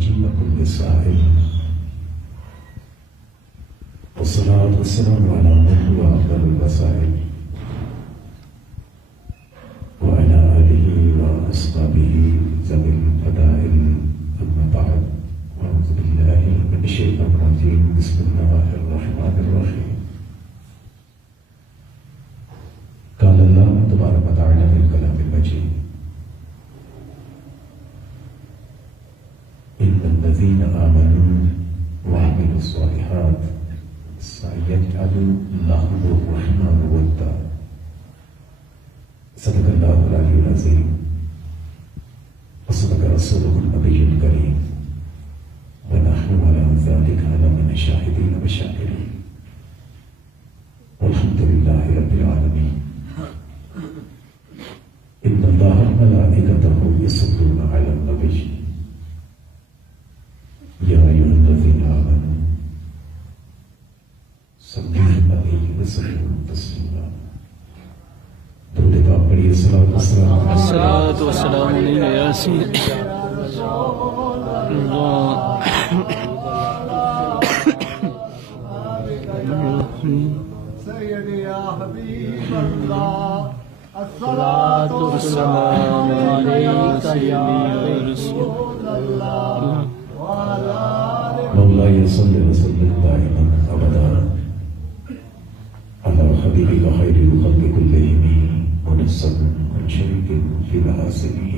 وجيب كل سائل، والصلاة والسلام على من هو أفضل الوسائل وعلى آله وأصحابه ذوي الفضائل. أما بعد، أعوذ بالله من الشيطان الرجيم. بسم الله الرحمن الرحيم. قال الله تبارك وتعالى في الكلام المجيد: إن الذين آمنوا وعملوا الصالحات سيجعل لهم الرحمن ودا. صدق الله العلي العظيم وصدق رسوله النبي الكريم، ونحن على ذلك من الشاهدين والشاكرين، والحمد لله رب العالمين. إن الله وملائكته يصلون على النبي يا أيها الذين آمنوا صلوا عليه وسلموا تسليما. درود پاک پڑھیے. الصلاۃ والسلام علیہ یاسین سیدی یا حبیب اللہ، الصلاۃ والسلام علیک یا رسول اللہ وعلی آلہ. مولاي صل وسلم دائما ابدا على حبيبك خير الخلق كلهم منزه من شرك في محاسنه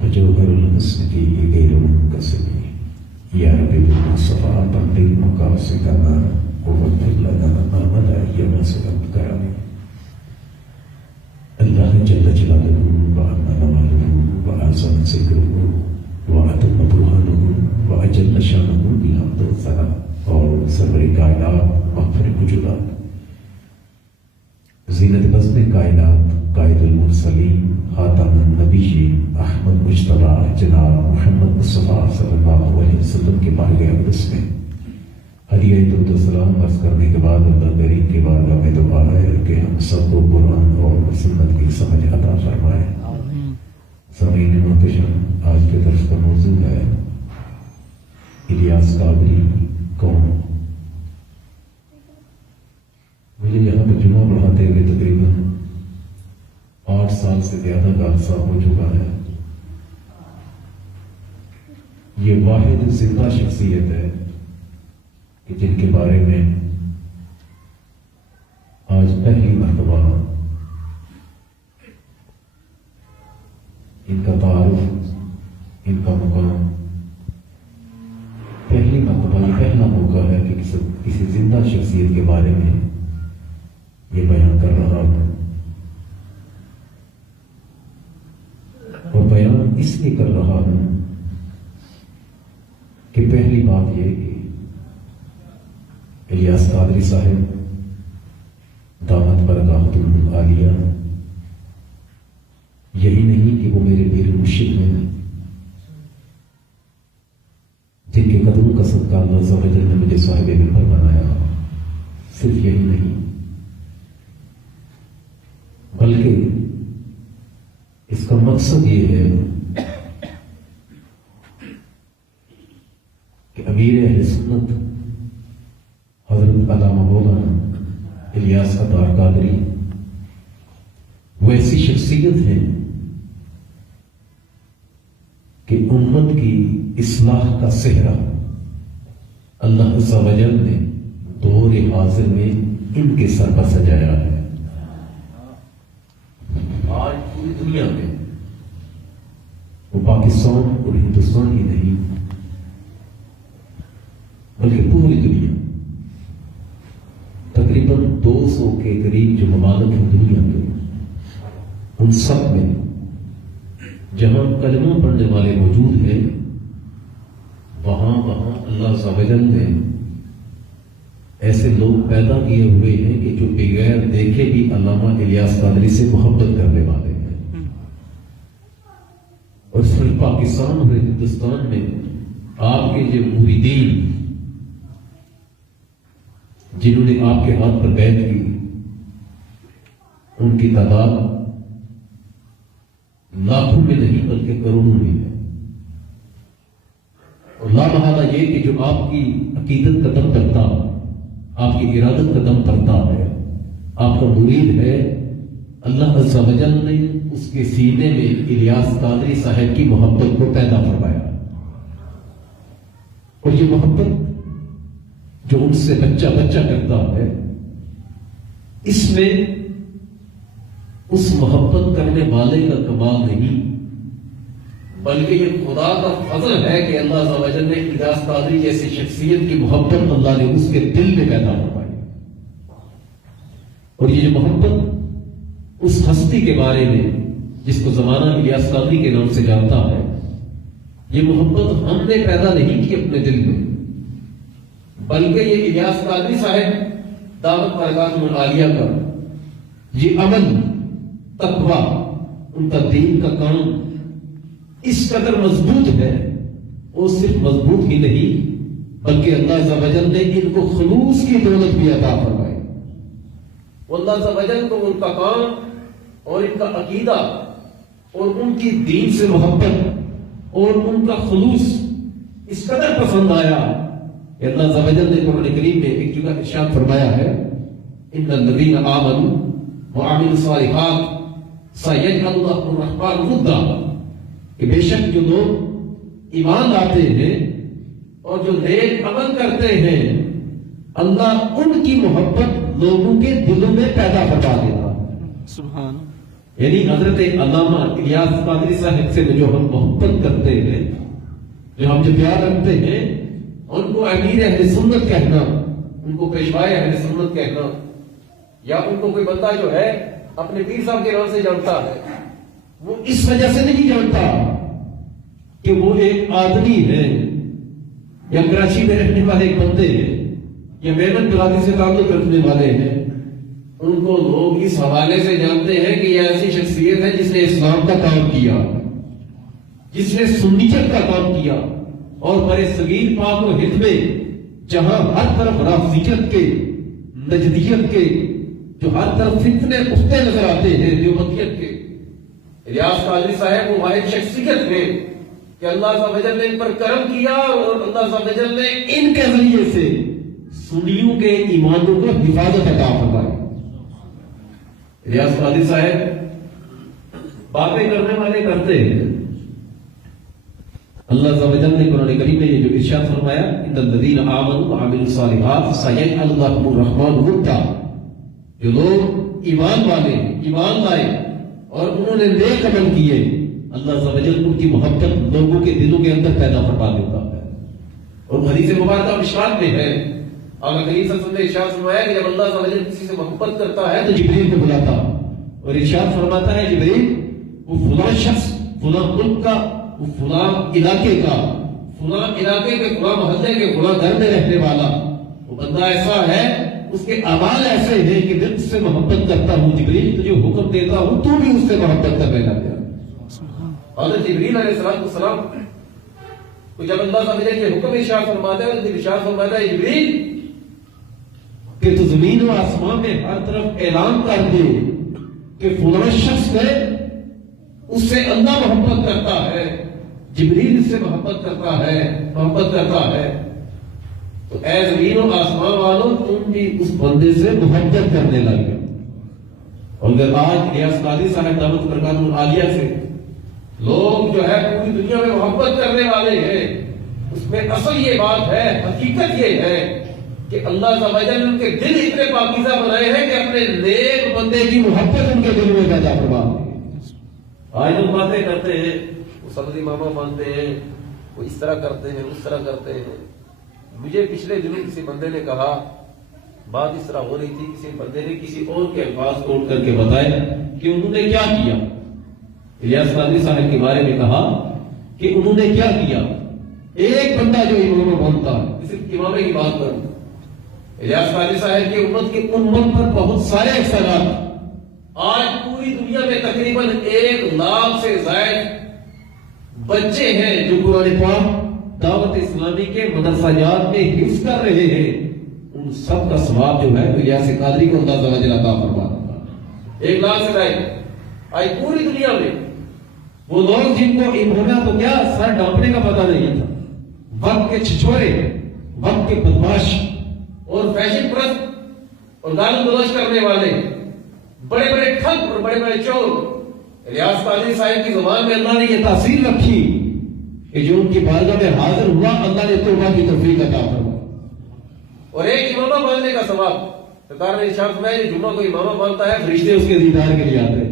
وجوهر الحسن فيه غير منكسر. يا رب بالمصطفى بلغ مقاصدنا ووفق لنا ما ملا ايما سلمت كرمه. الله جل جلاله وعما نواله وأعظم ذكره وأتم برهانه وأجل شانه بالحمد والثناء. اور سرور کائنات مغفر وجودات زینت بزم کائنات قائد المرسلین خاتم النبیین احمد مجتبی جناب محمد مصطفیٰ صلی اللہ علیہ وسلم کے بارگاہ اقدس میں ہدیہ درود و سلام عرض کرنے کے بعد اللہ کریم کی بارگاہ میں دعا ہے کہ ہم سب کو قرآن اور سنت کی سمجھ عطا فرمائے. سامعین محترم، آج کے درس کا موضوع ہے الیاس قادری کون. مجھے یہاں پر جمعہ پڑھاتے ہوئے تقریباً 8 سال سے زیادہ کا عرصہ ہو چکا ہے. یہ واحد زندہ شخصیت ہے کہ جن کے بارے میں آج پہلی مرتبہ ان کا تعارف، ان کا مقام، پہلی مرتبہ یہ پہلا موقع ہے کہ کسی زندہ شخصیت کے بارے میں یہ بیان کر رہا ہوں. اور بیان اس لیے کر رہا ہوں کہ پہلی بات یہ کہ الیاس قادری صاحب دامت برکاتہم العالیہ یہی نہیں کہ وہ میرے پیر مرشد ہیں جن کے قدموں کا صدقہ اللہ عز و جل نے مجھے صاحب منبر بنایا. صرف یہی نہیں بلکہ اس کا مقصد یہ ہے کہ امیر اہل سنت حضرت علامہ مولانا الیاس اتار قادری وہ ایسی شخصیت ہے کہ امت کی اصلاح کا صحرا اللہ عز و جل نے دور حاضر میں ان کے سر پر سجایا ہے. آج پوری دنیا میں وہ پاکستان اور ہندوستان ہی نہیں بلکہ پوری دنیا تقریباً 200 کے قریب جو ممالک ہیں دنیا کے، ان سب میں جہاں کلمہ پڑھنے والے موجود ہیں وہاں اللہ عز و جل نے ایسے لوگ پیدا کیے ہوئے ہیں کہ جو بغیر دیکھے بھی علامہ الیاس قادری سے محبت کرنے والے ہیں. اور صرف پاکستان اور ہندوستان میں آپ کے جو مریدین جنہوں نے آپ کے ہاتھ پر بیعت کی ان کی تعداد لاکھوں میں نہیں بلکہ کروڑوں میں ہے. اور لا محالہ یہ کہ جو آپ کی عقیدت کا دم کرتا، آپ کی ارادت کا دم کرتا ہے، آپ کا مرید ہے، اللہ عز و جل نے اس کے سینے میں الیاس قادری صاحب کی محبت کو پیدا فرمایا، اور یہ محبت جو ان سے بچہ بچہ کرتا ہے، اس میں اس محبت کرنے والے کا کمال نہیں، بلکہ یہ خدا کا فضل ہے کہ اللہ عز و جل نے الیاس قادری جیسی شخصیت کی محبت اللہ نے اس کے دل میں پیدا فرمائی، اور یہ جو محبت اس ہستی کے بارے میں جس کو زمانہ الیاس قادری کے نام سے جانتا ہے، یہ محبت ہم نے پیدا نہیں کی اپنے دل میں، بلکہ یہ الیاس قادری صاحب دعوت برکات العالیہ کا یہ عمل تقویٰ، ان کا دین کا کام اس قدر مضبوط ہے، وہ صرف مضبوط ہی نہیں بلکہ اللہ عز و جل نے ان کو خلوص کی دولت بھی عطا فرمائی، اللہ عز و جل کو ان کا کام اور ان کا عقیدہ اور ان کی دین سے محبت اور ان کا خلوص اس قدر پسند آیا کہ اللہ عز و جل نے قرآن کریم میں ایک جگہ ارشاد فرمایا ہے، ان الذین آمنوا وعملوا الصالحات سیجعل لهم الرحمن ودا، کہ بے شک جو لوگ ایمان لاتے ہیں اور جو نیک عمل کرتے ہیں، اللہ ان کی محبت لوگوں کے دلوں میں پیدا فرما دیتا ہے۔ سبحان، یعنی حضرت علامہ الیاس قادری صاحب سے جو ہم محبت کرتے ہیں، جو ہم جو پیار رکھتے ہیں، ان کو امیر اہل سنت کہنا، ان کو پیشوائے اہل سنت کہنا، یا ان کو کوئی بندہ جو ہے اپنے پیر صاحب کے نام سے جانتا ہے، وہ اس وجہ سے نہیں جانتا کہ وہ ایک آدمی ہے یا کراچی میں رہنے والے ایک بندے ہیں یا میرٹھ برادری سے تعلق رکھنے والے ہیں، ان کو لوگ اس حوالے سے جانتے ہیں کہ یہ ایسی شخصیت ہے جس نے اسلام کا کام کیا، جس نے سنیت کا کام کیا، اور برے صغیر پاک و ہند میں جہاں ہر طرف رافضیت کے، نجدیت کے، جو ہر طرف فتنے اٹھتے نظر آتے ہیں دیوبندیت کے، الیاس قادری صاحب وہ واحد شخصیت ہے کہ اللہ عز و جل نے ان پر کرم کیا، اور اللہ عز و جل نے ان کے ذریعے سے سنیوں کے ایمانوں کو حفاظت عطا فرمائی۔ الیاس قادری صاحب باتیں کرنے والے کرتے ہیں، اللہ عز و جل نے قرآن کریم میں یہ جو ارشاد فرمایا، ان الذین آمنوا وعملوا الصالحات سیجعل لهم الرحمن ودا، جو لوگ ایمان والے، ایمان لائے اور انہوں نے نیک عمل کیے، اللہ عز و جل ان کی محبت لوگوں کے دلوں کے اندر پیدا فرما دیتا ہے۔ اور حدیث مبارکہ مشکات میں ہے، آقا کریم صلی اللہ علیہ وسلم نے ارشاد فرمایا کہ جب اللہ عز و جل کسی سے محبت کرتا ہے تو جبریل کو بلاتا اور ارشاد فرماتا ہے، جبریل وہ فلاں شخص، فلاں ملک کا، وہ فلاں علاقے کا، فلاں علاقے کے فلاں محلے کے فلاں گھر میں رہنے والا وہ بندہ ایسا ہے، اس کے اعمال ایسے ہیں کہ میں اس سے محبت کرتا ہوں، جبریل تجھے حکم دیتا ہوں تو بھی اس سے محبت کرنے لگ گیا۔ حضرت جبریل علیہ السلام کو جب اللہ تعالیٰ نے یہ حکم ارشاد فرماتا ہے، تو ارشاد فرماتا ہے جبریل کہ تو زمین و آسمان میں ہر طرف اعلان کر دے کہ فلاں شخص ہے، اس سے اللہ محبت کرتا ہے، جبریل اس سے محبت کرتا ہے، تو اے زمین و آسمان والوں تم بھی اس بندے سے محبت کرنے لگے۔ اور اگر آج الیاس قادری صاحب دعوت برکات العالیہ سے لوگ جو ہے پوری دنیا میں محبت کرنے والے ہیں، اس میں اصل یہ بات ہے، حقیقت یہ ہے کہ اللہ عز و جل نے ان کے دل اتنے پاکیزہ بنائے ہیں کہ اپنے نیک بندے کی محبت ان کے دل میں پیدا فرما دی۔ آج لوگ باتیں کرتے ہیں، وہ سبزی ماما مانتے ہیں، وہ اس طرح کرتے ہیں، اس طرح کرتے ہیں۔ مجھے پچھلے دنوں کسی بندے نے کہا، بات اس طرح ہو رہی تھی، کسی بندے نے کسی اور کے الفاظ کوٹ کر کے بتائے کہ انہوں نے کیا کیا۔ الیاس قادری صاحب کے بارے میں کہا کہ انہوں نے کیا کیا۔ ایک بندہ جو امام بنتا ہے، صرف امامے کی بات کروں، الیاس قادری صاحب کی امت کے امت پر بہت سارے احسانات، آج پوری دنیا میں تقریباً 1 لاکھ سے زائد بچے ہیں جو قرآن پاک دعوت اسلامی کے مدرسہ جات میں حفظ کر رہے ہیں، ان سب کا ثواب جو ہے تو الیاس قادری کو اللہ عز و جل عطا فرما دیتا ہے۔ 1 لاکھ سے زائد آج پوری دنیا میں وہ لوگ جن کو انہوں نے تو کیا سر ڈانپنے کا پتہ نہیں تھا، وقت کے چھچورے، وقت کے بدماش اور فیشن پرست اور گال گلوچ کرنے والے، بڑے بڑے ٹھگ اور بڑے بڑے چور، الیاس قادری صاحب کی زبان میں اللہ نے یہ تاثیر رکھی کہ جو ان کی بارگاہ میں حاضر ہوا، اللہ نے توبہ کی توفیق عطا فرمائی۔ اور ایک امامہ باندھنے کا ثواب، سرکار نے ارشاد فرمایا جو جمعہ کو امامہ باندھتا ہے فرشتے اس کے دیدار کے لیے آتے ہیں۔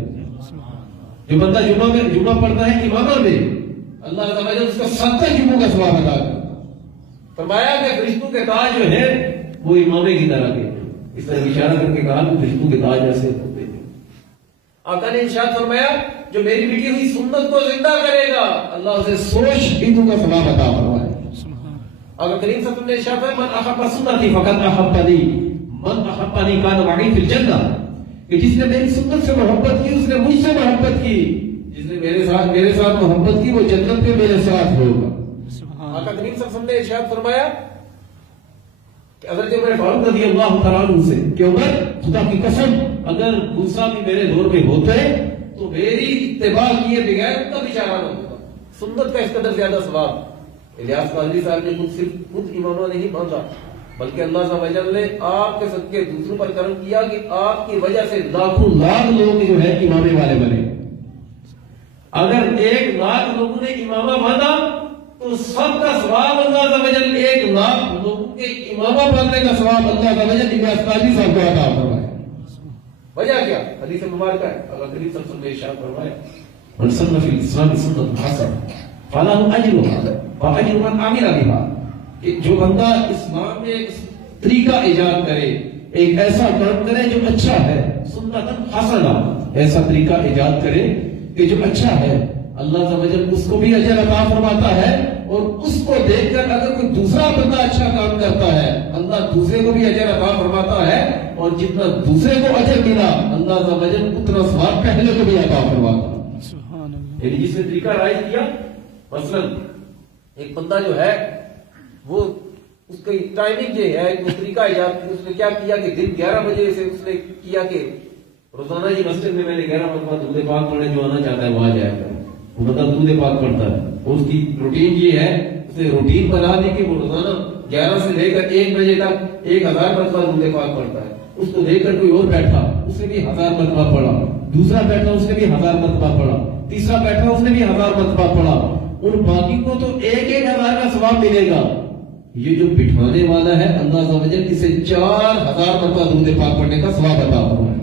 جو بندہ جمعہ پڑھتا ہے امامہ میں، اللہ عز و جل اس کا 70 جمعوں کا ثواب عطا کرتا ہے۔ فرمایا کہ فرشتوں کے تاج جو ہے وہ امامے کی طرح کے، اس طرح اشارہ کر کے کہا کہ فرشتوں کے تاج ایسے ہوتے ہیں۔ آقا نے ارشاد فرمایا جو میری مٹی ہوئی سنت کو زندہ کرے گا، اللہ اسے 100 شہیدوں کا ثواب عطا فرمائے۔ آقا کریم صلی اللہ علیہ وسلم نے ارشاد فرمایا من احب سنتی فقد احبنی من احبنی کان معی فی الجنہ، کہ جس نے میری سنت سے محبت کی اس نے مجھ سے محبت کی، جس نے میرے ساتھ محبت کی وہ جنت میں میرے ساتھ ہوگا۔ آقا کریم صلی اللہ علیہ وسلم نے ارشاد فرمایا کہ اگر جو میرے فاروق رضی اللہ تعالیٰ عنہ سے کہ عمر خدا کی قسم اگر موسیٰ بھی میرے دور میں ہوتے تو میری اتباع کیے بغیر ان کا بیچارہ نہ ہوتا۔ سنت کا اس قدر زیادہ ثواب۔ الیاس قادری صاحب نے خود امامہ نہیں باندھا، بلکہ اللہ عز و جل نے آپ کے صدقے دوسروں پر کرم کیا کہ آپ کی وجہ سے لاکھوں لاکھ لوگ جو ہے امامے والے بنے۔ اگر 1 لاکھ لوگوں نے امامہ باندھا تو سب کا ثواب اللہ عز و جل 1 لاکھ لوگوں کے امامہ باندھنے کا ثواب اللہ عز و جل الیاس قادری صاحب کو عطا فرمائے۔ وجہ کیا؟ حدیث مبارکہ ہے، اللہ کریم صلی اللہ علیہ وسلم نے ارشاد فرمایا من سن فی الاسلام سنۃ حسنۃ فله اجرها واجر من عمل بها، کہ جو بندہ اسلام میں ایک طریقہ ایجاد کرے، ایک ایسا کام کرے جو اچھا ہے، سنت حسنہ، ایسا طریقہ ایجاد کرے کہ جو اچھا ہے، اللہ عز و جل اس کو بھی اجر عطا فرماتا ہے، اور اس کو دیکھ کر اگر کوئی دوسرا بندہ اچھا کام کرتا ہے اللہ دوسرے کو بھی اجر عطا فرماتا ہے، اور جتنا دوسرے کو اجر ملا اللہ عز و جل اتنا ثواب پہلے کو بھی عطا فرماتا ہے۔ یعنی جس نے طریقہ رائج کیا، مثلا ایک بندہ جو ہے وہ اس کی ٹائمنگ یہ ہے، وہ طریقہ ایجاد اس نے کیا کیا کہ دن 11 بجے سے اس نے کیا کہ روزانہ یہ مسجد میں نے 11 مرتبہ درود پاک پڑھنے، جو آنا چاہتا ہے وہ آ جائے گا، وہ بندہ درود پاک پڑھتا ہے، اور اس کی روٹین یہ ہے، اس نے روٹین بنا دی کہ وہ روزانہ 11 سے لے کر 1 بجے تک 1000 مرتبہ درود پاک پڑھتا ہے۔ اس کو دیکھ کر کوئی اور بیٹھا، اس نے بھی 1000 مرتبہ پڑھا، دوسرا بیٹھا اس نے بھی 1000 مرتبہ پڑھا، تیسرا بیٹھا اس نے بھی 1000 مرتبہ پڑھا، ان باقی کو تو 1000 کا ثواب ملے گا۔ یہ جو بٹھانے والا ہے اللہ عز و جل اسے 4000 مرتبہ درود پاک پڑھنے کا ثواب عطا فرمائے۔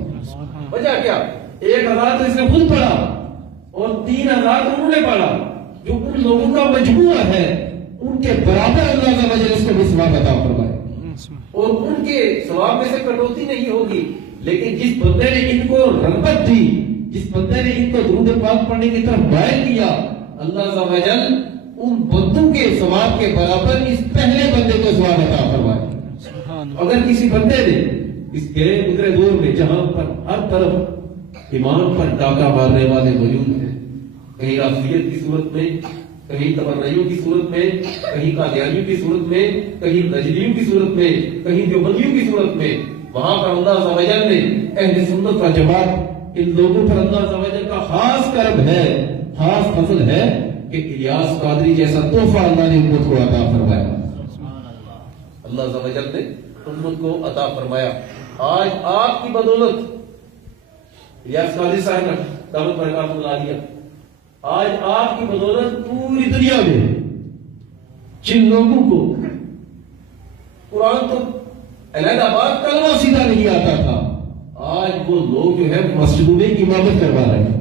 وجہ کیا؟ 1000 تو اس نے خود پڑھا اور 3000 انہوں نے پڑھا، جو ان لوگوں کا مجموعہ ہے ان کے برابر اللہ عز و جل اس کو بھی ثواب عطا فرمائے، اور ان کے ثواب میں سے کٹوتی نہیں ہوگی۔ لیکن جس بندے نے ان کو رغبت دی، جس بندے نے ان کو درود پاک پڑھنے کی طرف مائل کیا، اللہ عز و جل ان بندوں کے ثواب کے برابر اس پہلے بندے کو ثواب عطا فرمائے۔ اگر کسی بندے نے اس گئے گزرے دور میں جہاں پر ہر طرف ایمان پر ڈاکہ مارنے والے موجود ہیں، کہیں رافضیت کی صورت میں، کہیں تبرئیوں کی صورت میں، کہیں قادیانیوں کی صورت میں، کہیں نجدیوں کی صورت میں، کہیں دیوبندیوں کی صورت میں، وہاں پر اللہ عز و جل نے اہل سنت و جماعت ان لوگوں پر اللہ عز و جل کا خاص کرم ہے، خاص فضل ہے کہ الیاس قادری جیسا تحفہ اللہ نے امت کو عطا فرمایا۔ اللہ عز و جل نے امت کو عطا فرمایا۔ آج آپ کی بدولت الیاس قادری صاحب نے دعوت برکات اللہ علیہ، آج آپ کی بدولت پوری دنیا میں جن لوگوں کو قرآن تو علیحدہ بات کلمہ سیدھا نہیں آتا تھا، آج وہ لوگ جو ہے مسجدوں میں امامت کروا رہے ہیں،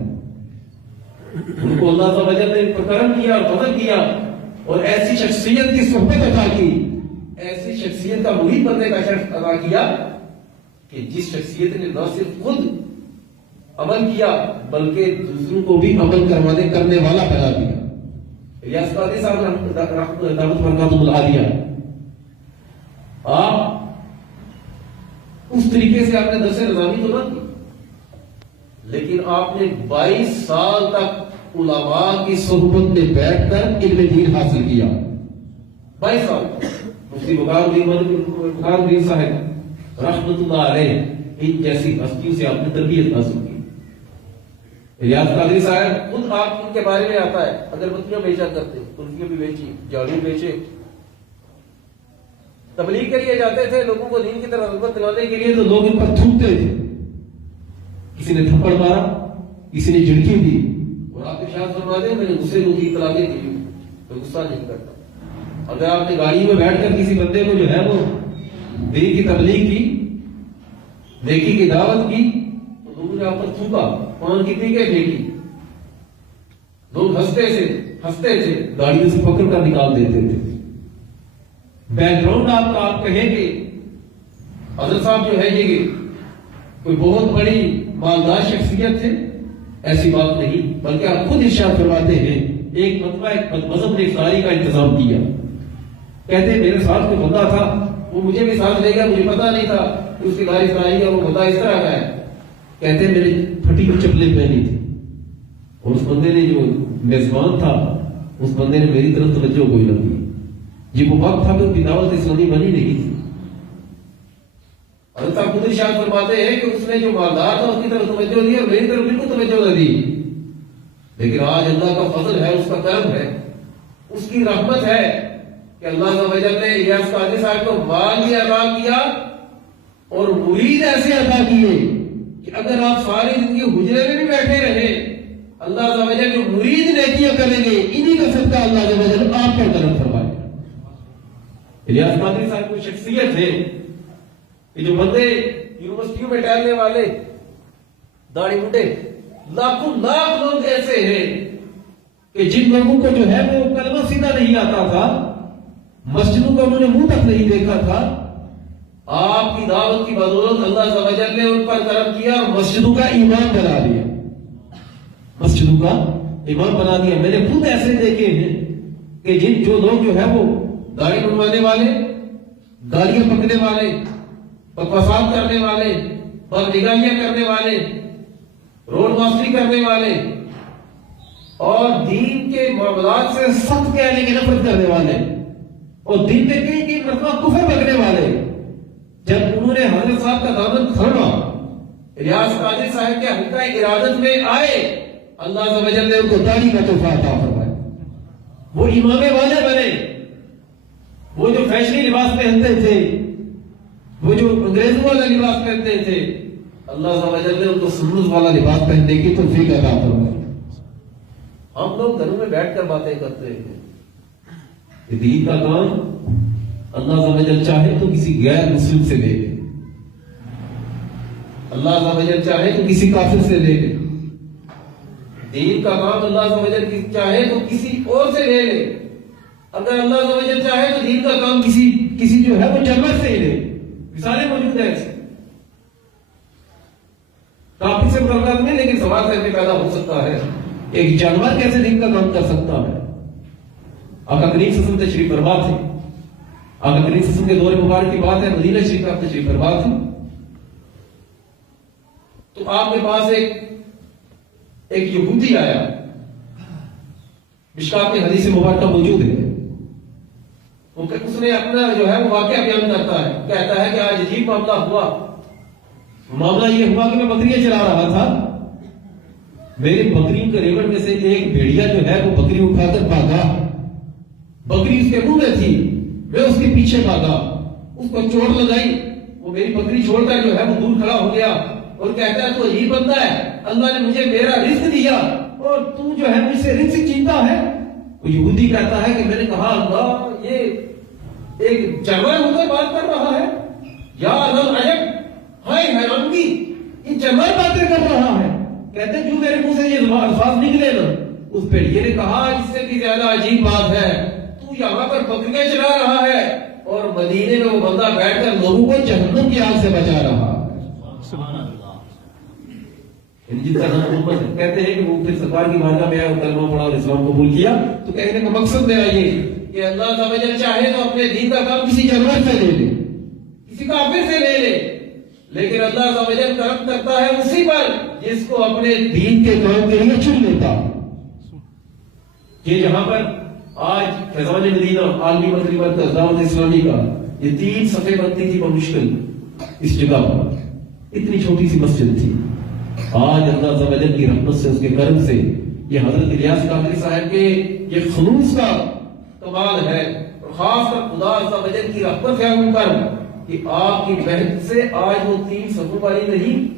ان کو اللہ تعالی نے کرم کیا اور فضل کیا، اور ایسی شخصیت کی صحبت عطا کی، ایسی شخصیت کا محیط بننے کا شرف ادا کیا کہ جس شخصیت نے نہ صرف خود عمل کیا بلکہ دوسروں کو بھی عمل کرنے والا بنا دیا۔ الیاس قادری صاحب دعوت برکات اللہ علیہ، آپ اس طریقے سے آپ نے درس نظامی تو نہ کی، لیکن آپ نے 22 سال تک علماء کی صحبت میں بیٹھ کر علم دین حاصل کیا۔ 22 سال مفتی بخار الدین صاحب رحمت اللہ علیہ، ان جیسی ہستیوں سے آپ نے تربیت حاصل کی۔ الیاس قادری صاحب خود آپ ان کے بارے میں آتا ہے، اگربتیاں بیچا کرتے، کلفیاں بھی بیچی، جاڑو بیچے، تبلیغ کے لیے جاتے تھے، لوگوں کو دین کی طرف رغبت دلانے کے لیے، تو لوگ ان پر تھوکتے تھے، کسی نے تھپڑ مارا، کسی نے جھڑکی دی، اور آپ ارشاد فرماتے ہیں میں نے غصے کو کی اطلاع دی، میں غصہ نہیں کرتا۔ اگر آپ نے گاڑی میں بیٹھ کر کسی بندے کو جو ہے وہ دین کی تبلیغ کی، نیکی کی دعوت کی، تو لوگوں نے آپ پر تھوکا، پان کی پیکیں پھینکی، لوگ ہنستے تھے، گاڑیوں سے پکڑ کر نکال دیتے تھے۔ بیک گراؤنڈ آپ کہیں گے حضرت صاحب جو ہے یہ کوئی بہت بڑی مالدار شخصیت ہے، ایسی بات نہیں، بلکہ آپ خود ارشاد فرماتے ہیں ایک مرتبہ ایک مذہب نے افطاری کا انتظام کیا، کہتے ہیں میرے ساتھ کوئی بندہ تھا، وہ مجھے بھی ساتھ لے گیا، مجھے پتا نہیں تھا کہ اس کی گاڑی افطاری ہے، وہ بندہ اس طرح کا ہے، کہتے ہیں میرے پھٹی ہوئی چپلیں پہنی تھی، اور اس بندے نے جو میزبان تھا اس بندے نے میری طرف توجہ کوئی نہ کی، یہ وہ وقت تھا کہ دعوت اسلامی بنی نہیں تھی۔ حضرت صاحب خود ارشاد فرماتے ہیں کہ اس نے جو مالدار تھا اس کی طرف توجہ دی اور میری طرف بالکل توجہ نہ دی، لیکن آج اللہ کا فضل ہے، اس کا کرم ہے، اس کی رحمت ہے کہ اللہ عز و جل نے الیاس قادری صاحب کو مال بھی عطا کیا اور مرید ایسے عطا کیے کہ اگر آپ ساری زندگی حجرے میں بھی بیٹھے رہے، اللہ عز و جل جو مرید نیکیاں کریں گے انہی کا صدقہ اللہ عز و جل آپ پر کرم فرمائے۔ الیاس قادری صاحب کوئی شخصیت ہے کہ جو بندے یونیورسٹیوں میں ٹہلنے والے داڑھی منڈے لاکھوں لاکھ لوگ ایسے ہیں کہ جن لوگوں کو جو ہے وہ کلمہ سیدھا نہیں آتا تھا، مسجدوں کو انہوں نے منہ تک نہیں دیکھا تھا، آپ کی دعوت کی بدولت اللہ عز و جل نے ان پر کرم کیا اور مسجدوں کا امام بنا دیا، مسجدوں کا امام بنا دیا۔ میں نے خود ایسے دیکھے ہیں کہ جو لوگ جو ہے وہ داڑھی منڈوانے والے، داڑیاں پکڑنے والے، بکواسات کرنے والے، بدنگاہیاں کرنے والے، روڈ ماسٹری کرنے والے اور دین کے معاملات سے سخت کہنے کی نفرت کرنے والے اور دین میں کئی مرتبہ کفر بکنے والے، جب انہوں نے حضرت صاحب کا دامن تھاما، الیاس قادری صاحب کے حلقہ ارادت میں آئے، اللہ عز و جل نے ان کو داڑھی کا تحفہ عطا فرمایا، وہ امامے والے بنے، وہ جو فیشنی لباس پہنتے تھے، وہ جو انگریزوں والا لباس پہنتے تھے، اللہ عز و جل نے ان کو سنت والا لباس پہننے کی توفیق عطا فرمائی۔ ہم لوگ گھروں میں بیٹھ کر باتیں کرتے ہیں، کہ دین کا کام اللہ عز و جل چاہے تو کسی غیر مسلم سے لے لے، اللہ عز و جل چاہے تو کسی کافر سے لے لے، دین کا کام اللہ عز و جل چاہے تو کسی اور سے لے لے، اگر اللہ عز و جل چاہے تو دین کا کام کسی جو ہے وہ جانور سے ہی لے، مثالیں موجود ہیں ایسی، کافر سے مقابلہ نہیں، لیکن سوال کرنے پیدا ہو سکتا ہے ایک جانور کیسے دین کا کام کر سکتا ہے۔ آقا کریم صلی اللہ علیہ وسلم تشریف فرما تھے، آقا کریم صلی اللہ علیہ وسلم کے دور مبارک کی بات ہے، مدینہ شریف میں آپ تشریف فرما تھے، تو آپ کے پاس ایک یہودی آیا، مشکات میں حدیث مبارکہ موجود ہے، اس نے اپنا جو ہے وہ واقعہ بیان کرتا ہے، کہتا ہے کہ آج عجیب معاملہ ہوا، معاملہ یہ ہوا کہ میں بکریاں چلا رہا تھا، میری بکریوں کے ریوڑ میں سے ایک بھیڑیا جو ہے وہ بکری اٹھا کر بھاگا، بکری اس کے منہ میں تھی، میں اس کے پیچھے بھاگا، اس کو چوٹ لگائی، وہ میری بکری چھوڑ کر جو ہے وہ دور کھڑا ہو گیا اور کہتا ہے تو عجیب بندہ ہے، اللہ نے مجھے میرا رزق دیا اور تو جو ہے مجھ سے رزق چینتا ہے۔ وہ یہودی کہتا ہے کہ میں نے کہا اللہ یہ ایک جانور ہو کر بات کر رہا ہے، یا اللہ عجب، ہائے حیرانگی، یہ جانور باتیں کر رہا ہے، کہتے ہیں جو میرے منہ سے یہ الفاظ نکلے نا، اس بھیڑیے نے کہا اس سے بھی زیادہ عجیب بات ہے، تو یہاں پر بکریاں چلا رہا ہے اور مدینے میں وہ بندہ بیٹھ کر لوگوں کو جہنم کی آگ سے بچا رہا ہے۔ سبحان اللہ۔ جن کا نام محمد ہے، کہتے ہیں کہ وہ پھر سرکار کی بارگاہ میں آیا اور کلمہ پڑھا اور اسلام قبول کیا، تو کہنے کا مقصد میرا یہ کہ اللہ عز و جل چاہے تو اپنے دین کا کام کسی جانور سے لے لے، کسی کافر سے لے لے، لیکن اللہ عز و جل کرم کرتا ہے اسی پر جس کو اپنے دین کے کام کے لیے چن لیتا۔ یہ جہاں پر آج فیضان مدینہ عالمی مدنی مرکز دعوت اسلامی کا یہ 3 صفحے بنتی تھی بمشکل، اس جگہ پر اتنی چھوٹی سی مسجد تھی، آج اللہ عز و جل کی رحمت سے، اس کے کرم سے یہ حضرت الیاس قادری صاحب کے یہ خلوص کا کمال ہے اور خاص کر خدا عز و جل کی رحمت ہے ان پر کہ آپ کی محنت سے آج وہ 3 صفوں والی نہیں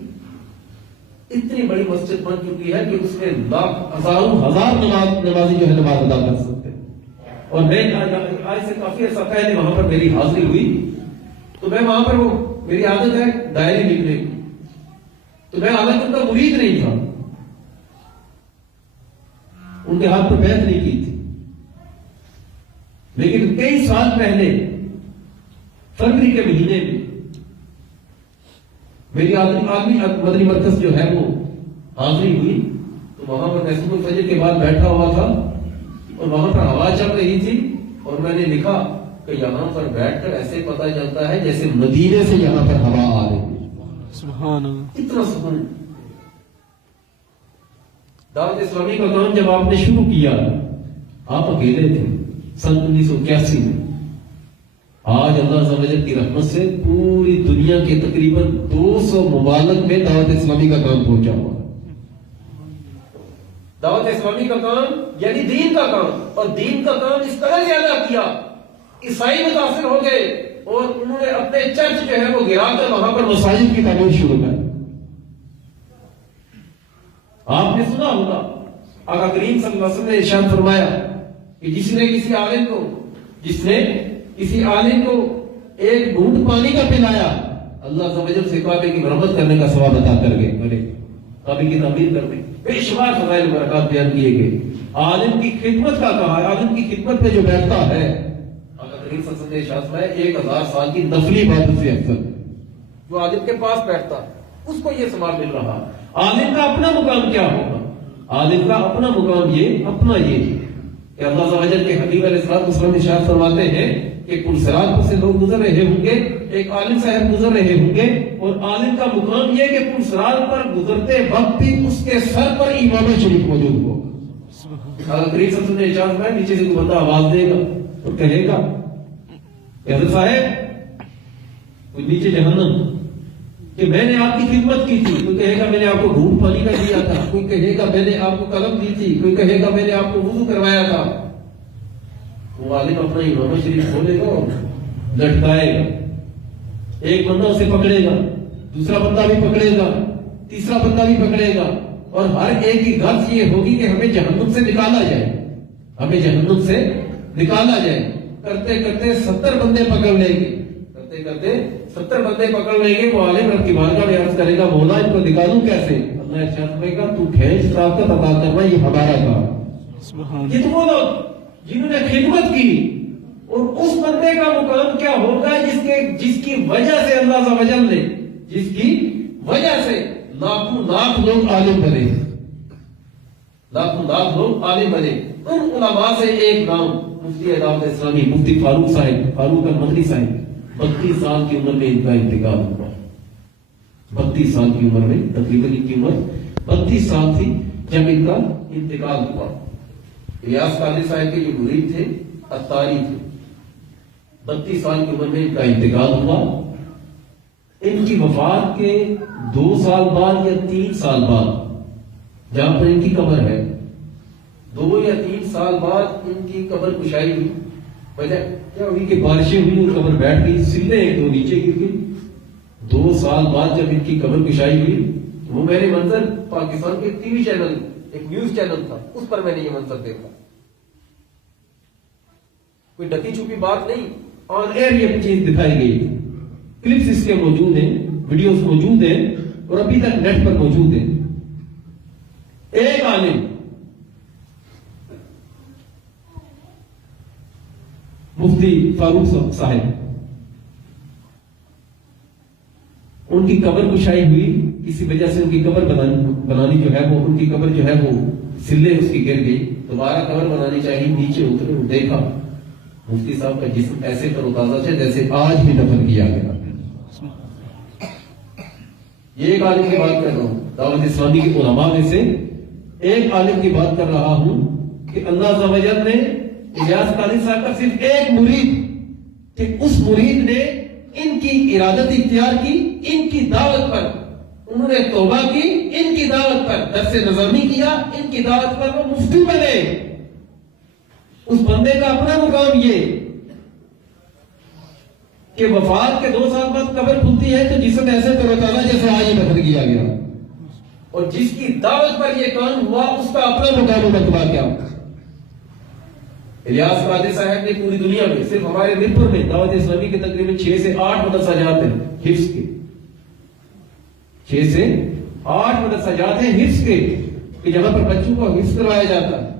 اتنی بڑی مسجد بن چکی ہے کہ اس میں ہزاروں ہزار نمازی جو ہے نماز ادا کر سکتے ہیں. اور میں آج سے کافی عرصہ پہلے وہاں پر میری حاضری ہوئی تو میں وہاں پر وہ میری عادت ہے ڈائری لکھنے کی تو میں حالانکہ ان کا مرید نہیں تھا ان کے ہاتھ پر بیعت نہیں کی تھی لیکن کئی سال پہلے فروری کے مہینے میں میری عالمی مدنی مرکز جو ہے وہ حاضری ہوئی تو وہاں پر محسوب الفجر کے بعد بیٹھا ہوا تھا اور وہاں پر ہوا چل رہی تھی اور میں نے لکھا کہ یہاں پر بیٹھ کر ایسے پتہ چلتا ہے جیسے مدینے سے یہاں پر ہوا آ رہی ہے. سبحان اللہ. اتنا سکون. دعوت اسلامی کا کام جب آپ نے شروع کیا آپ اکیلے تھے سن 1981 میں. آج اللہ عز و جل کی رحمت سے پوری دنیا کے تقریباً 200 ممالک میں دعوت اسلامی کا کام پہنچا ہوا ہے. دعوت اسلامی کا کام یعنی دین کا کام اور دین کا کام اس طرح زیادہ کیا عیسائی متاثر ہو گئے اور انہوں نے اپنے چرچ جو ہے وہ گرا کر وہاں پر مساجد کی تعمیر شروع کر. آپ نے سنا ہوگا آقا کریم صلی اللہ علیہ وسلم نے ارشاد فرمایا کہ جس نے کسی عالم کو ایک گھونٹ پانی کا پلایا اللہ عز و جل سے کعبے کی مرمت کرنے کا ثواب عطا کر گئے. کعبے کی تعمیر کرنے بے شمار فضائل برکات بیان کیے گئے. عالم کی خدمت کا کہا ہے عالم کی خدمت میں جو بیٹھتا ہے آقا کریم صلی اللہ علیہ وسلم نے ارشاد فرمایا 1000 سال کی نفلی عبادت سے افضل. جو عالم کے پاس بیٹھتا ہے اس کو یہ ثواب مل رہا. عالم کا اپنا مقام کیا ہوگا؟ عالم کا اپنا مقام یہ اپنا یہ کہ اللہ عز و جل کے حبیب علیہ الصلوۃ والسلام ارشاد فرماتے ہیں کہ پل صراط پر سے لوگ گزر رہے ہوں گے ایک عالم صاحب گزر رہے ہوں گے اور عالم کا مقام یہ کہ پل صراط پر گزرتے وقت بھی اس کے سر پر امام شریف موجود ہوگا. اللہ کریم صلی اللہ علیہ وسلم نے ارشاد فرمایا نیچے سے کوئی بندہ آواز دے گا اور کہے گا کہ حضرت صاحب کوئی نیچے جہنم کہ میں نے آپ کی خدمت کی تھی. کوئی کہے گا میں نے آپ کو گھونٹ پانی کا دیا تھا. کوئی کہے گا میں نے آپ کو قلم دی تھی. کوئی کہے گا میں نے آپ کو وضو کروایا تھا. وہ عالم اپنا امام شریف کھولے گا اور لٹکائے گا. ایک بندہ اسے پکڑے گا دوسرا بندہ بھی پکڑے گا تیسرا بندہ بھی پکڑے گا اور ہر ایک کی غرض یہ ہوگی کہ ہمیں جہنم سے نکالا جائے ہمیں جہنم سے نکالا جائے. کرتے کرتے 70 بندے پکڑ لیں گے کرتے کرتے 70 بندے پکڑ لیں گے. وہ عالم رب کی بارگاہ میں عرض کرے گا مولا ان کو نکالوں کیسے؟ اللہ ارشاد کرے گا تو کھینچ طاقت عطا کرنا یہ ہمارا کام. یہ تو وہ لوگ جنہوں نے خدمت کی اور اس بندے کا مقام کیا ہوگا جس کی وجہ سے اللہ عز و جل نے جس کی وجہ سے لاکھوں لاکھ لوگ عالم بنے لاکھوں لاکھ لوگ عالم بنے. ان علماء سے ایک نام مفتی دعوت اسلامی مفتی فاروق صاحب فاروق المدنی صاحب 32 سال کی عمر میں ان کا انتقال ہوا. 32 سال کی عمر میں تقریباً ان کی عمر 32 سال تھی جب ان کا انتقال ہوا. الیاس قادری صاحب کے جو مرید تھے اتاری تھے. 32 سال کی عمر میں ان کا انتقال ہوا. ان کی وفات کے 2 سال بعد یا 3 سال بعد جہاں پر ان کی قبر ہے 2 یا 3 سال بعد ان کی قبر کشائی ہوئی. وجہ کیا ہوئی کہ بارشیں ہوئی اور قبر بیٹھ گئی سلے 1-2 نیچے گر گئی. 2 سال بعد جب ان کی قبر کشائی ہوئی وہ میں نے منظر پاکستان کے ٹی وی چینل ایک نیوز چینل تھا اس پر میں نے یہ منظر دیکھا. کوئی ڈکی چھپی بات نہیں آن ایئر یہ چیز دکھائی گئی. کلپس اس کے موجود ہیں ویڈیوز موجود ہیں اور ابھی تک نیٹ پر موجود ہیں. ایک عالم مفتی فاروق صاحب ان کی قبر کشائی ہوئی کسی وجہ سے ان کی قبر بنانی جو ہے وہ ان کی قبر جو ہے وہ سلے اس کی گر گئی. دوبارہ قبر بنانی چاہیے نیچے اترے دیکھا مفتی صاحب کا جسم ایسے پر تازہ تھا جیسے آج بھی دفن کیا گیا. یہ ایک عالم کی بات کر رہا ہوں دعوت اسلامی کے علماء میں سے ایک عالم کی بات کر رہا ہوں کہ اللہ عز و جل نے الیاس قادری صاحب کا صرف ایک مرید کہ اس مرید نے ان کی ارادت اختیار کی ان کی دعوت پر انہوں نے توبہ کی ان کی دعوت پر درس نظامی کیا ان کی دعوت پر وہ مفتی بنے. اس بندے کا اپنا مقام یہ کہ وفات کے 2 سال بعد قبر کھلتی ہے تو جسم ایسے تر و تازہ جیسے آج ہی دفن کیا گیا، اور جس کی دعوت پر یہ کام ہوا اس کا اپنا مقام و مرتبہ کیا ہوگا۔ الیاس قادری صاحب نے پوری دنیا میں صرف ہمارے مرپور میں دعوت اسلامی کے تقریباً 6 سے 8 مدرسہ جات ہیں حفظ کے، 6 سے 8 مدرسہ جات ہیں حفظ کے، کہ جہاں پر بچوں کو حفظ کروایا جاتا ہے۔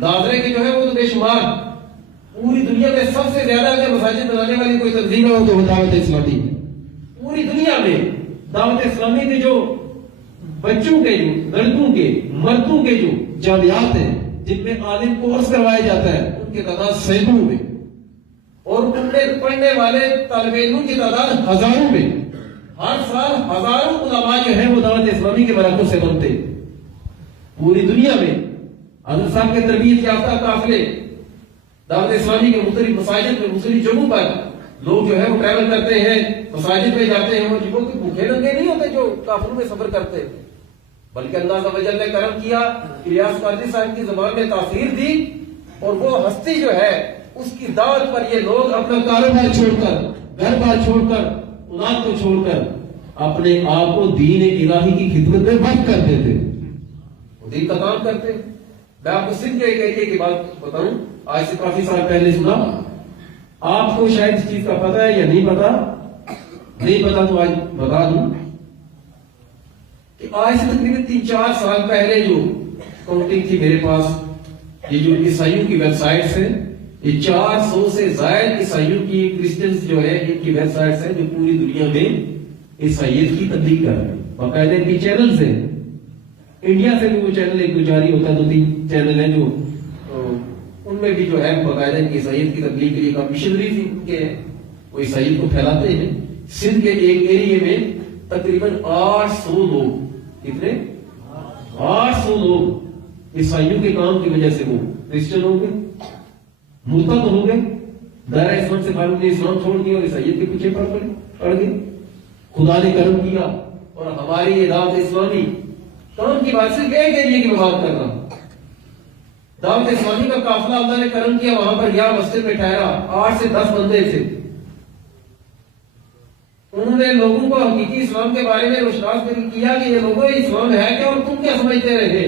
ناظرے کے جو ہے وہ تو بے شمار، پوری دنیا میں سب سے زیادہ اگر مساجد بنانے والی کوئی تنظیم ہے تو وہ دعوت اسلامی ہے۔ پوری دنیا میں دعوت اسلامی کے جو بچوں کے، جو لڑکوں کے، مردوں کے جو جامعات ہیں جن میں عالم کورس کروایا جاتا ہے ان کی تعداد سینکڑوں میں، اور ان میں پڑھنے والے طالب علموں کی تعداد ہزاروں میں۔ ہر سال ہزاروں علماء جو ہیں وہ دعوت اسلامی کے مراکز سے بنتے ہیں۔ پوری دنیا میں حضرت صاحب کے تربیت یافتہ قافلے دعوت اسلامی کے مختلف مساجد میں مختلف جگہوں پر لوگ جو ہے وہ ٹریول کرتے ہیں، مساجد میں جاتے ہیں، وہ جگہوں کے بھوکے ننگے نہیں ہوتے جو قافلوں میں سفر کرتے، بلکہ اللہ عز و جل نے کرم کیا، الیاس قادری صاحب کی زبان میں تاثیر دی، اور وہ ہستی جو ہے اس کی دعوت پر یہ لوگ اپنا کاروبار چھوڑ کر، گھر بار چھوڑ کر، اولاد کو چھوڑ کر اپنے آپ کو دین الہی کی خدمت میں وقف کر دیتے، وہ دین کا کام کرتے۔ میں آپ کو سندھ کے ایک ایریے کی بات بتاؤں، آج سے کافی سال پہلے سنا، آپ کو شاید اس چیز کا پتہ ہے یا نہیں پتا، نہیں پتا تو آج بتا دوں کہ آج سے تقریباً 3-4 سال پہلے جو کاؤنٹنگ تھی میرے پاس، یہ جو عیسائیوں کی ویب سائٹس ہیں، یہ 400 سے زائد عیسائیوں کی، کرسچنز جو ہے ان کی ویب سائٹس ہیں جو پوری دنیا میں عیسائیت کی تبلیغ کر رہے ہیں، باقاعدہ ان کی چینلز ہیں۔ انڈیا سے بھی وہ چینل ایک دو جاری ہوتا ہے، 2-3 چینل ہیں جو ان میں بھی جو ہے باقاعدہ ان کی عیسائیت کی تبلیغ کے لیے کا مشنری تھی ان کے، وہ عیسائیت کو پھیلاتے ہیں۔ سندھ کے ایک ایریے میں تقریباً 800 لوگ، کتنے؟ 800 لوگ عیسائیوں کے کام کی وجہ سے وہ کرسچن ہو گئے، مرتد ہو گئے، دائرہ اسلام سے باہر نے اسلام چھوڑ دیا اور عیسائیت کے پیچھے پڑ گئے۔ خدا نے کرم کیا، اور ہماری یہ دعوت اسلامی کام کی بات صرف ایک ایریے کی بات کر رہا ہوں، دعوت اسلامی کا قافلہ اللہ نے کرم کیا، وہاں پر گیا، مسجد میں ٹھہرا، 8 سے 10 بندے تھے۔ انہوں نے لوگوں کو حقیقی اسلام کے بارے میں روشناس کیا کہ یہ لوگوں اسلام ہے کیا اور تم کیا سمجھتے رہے۔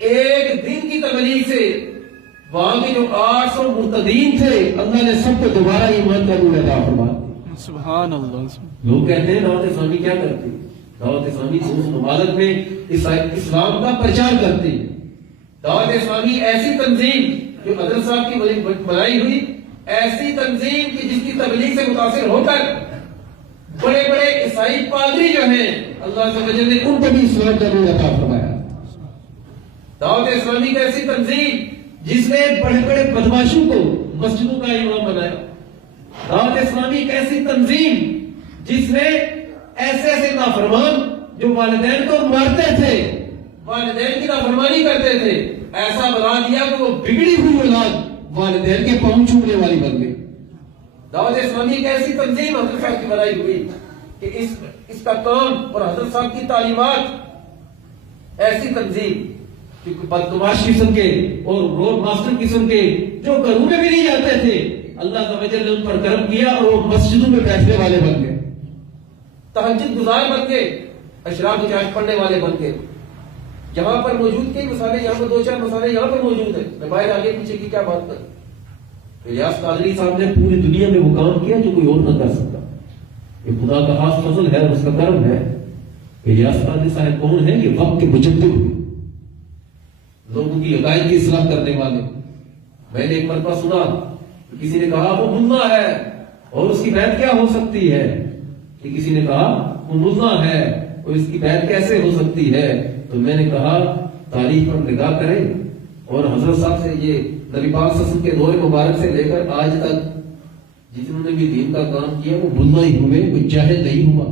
ایک دن کی تبلیغ سے وہاں کے جو 800 مرتدین تھے اللہ نے سب کو دوبارہ ایمان کا نور عطا فرمایا۔ سبحان اللہ۔ لوگ کہتے ہیں دعوت اسلامی کیا کرتی؟ دعوت اسلامی اس ممالک میں اسلام کا پرچار کرتی۔ دعوت اسلامی ایسی تنظیم جو حضرت صاحب کی بنائی ہوئی ایسی تنظیم کی جس کی تبلیغ سے متاثر ہو کر بڑے بڑے عیسائی پادری جو ہیں اللہ عز و جل نے ان کو بھی اسلام کا نور عطا فرمایا۔ دعوت اسلامی کی ایسی تنظیم جس نے بڑے بڑے بدماشوں کو مسجدوں کا امام بنایا۔ دعوت اسلامی ایک ایسی تنظیم جس نے ایسے ایسے نافرمان جو والدین کو مارتے تھے، والدین کی نافرمانی کرتے تھے، ایسا بنا دیا کہ وہ بگڑی ہوئی اولاد والدین کے پاؤں چھونے والی بن گئی۔ دعوت اسلامی ایک ایسی تنظیم حضرت صاحب کی بنائی ہوئی کہ اس کا کام اور حضرت صاحب کی تعلیمات، ایسی تنظیم بدتماش قسم کے اور رول ماسٹر قسم کے جو گھروں میں بھی نہیں جاتے تھے، اللہ عز و جل نے ان پر کرم کیا اور وہ مسجدوں میں بیٹھنے والے بن گئے، تہجد گزار بن گئے، اشراق کی چاش پڑھنے والے بن گئے۔ یہاں پر موجود کئی مسالے، یہاں پر 2-4 مسالے یہاں پر موجود ہیں، میں باہر آگے پیچھے کی کیا بات کروں۔ الیاس قادری صاحب نے پوری دنیا میں وہ کام کیا جو کوئی اور نہ کر سکتا۔ یہ خدا کا خاص فضل ہے، اس کا کرم ہے۔ الیاس قادری صاحب کون ہے؟ یہ وقت کے مجدد ہوئے، لوگوں کی عقائد کی اصلاح کرنے والے۔ میں نے ایک مرتبہ سنا کسی نے کہا وہ ملا ہے اور اس کی بیعت کیا ہو سکتی ہے، کہ کسی نے کہا وہ ملا ہے اور اس کی بیعت کیسے ہو سکتی ہے، تو میں نے کہا تاریخ پر نگاہ کریں اور حضرت صاحب سے یہ نبی پاک صلی اللہ علیہ وسلم کے دور مبارک سے لے کر آج تک جتنوں نے بھی دین کا کام کیا وہ ملا ہی ہوئے، کوئی جاہل نہیں ہوا،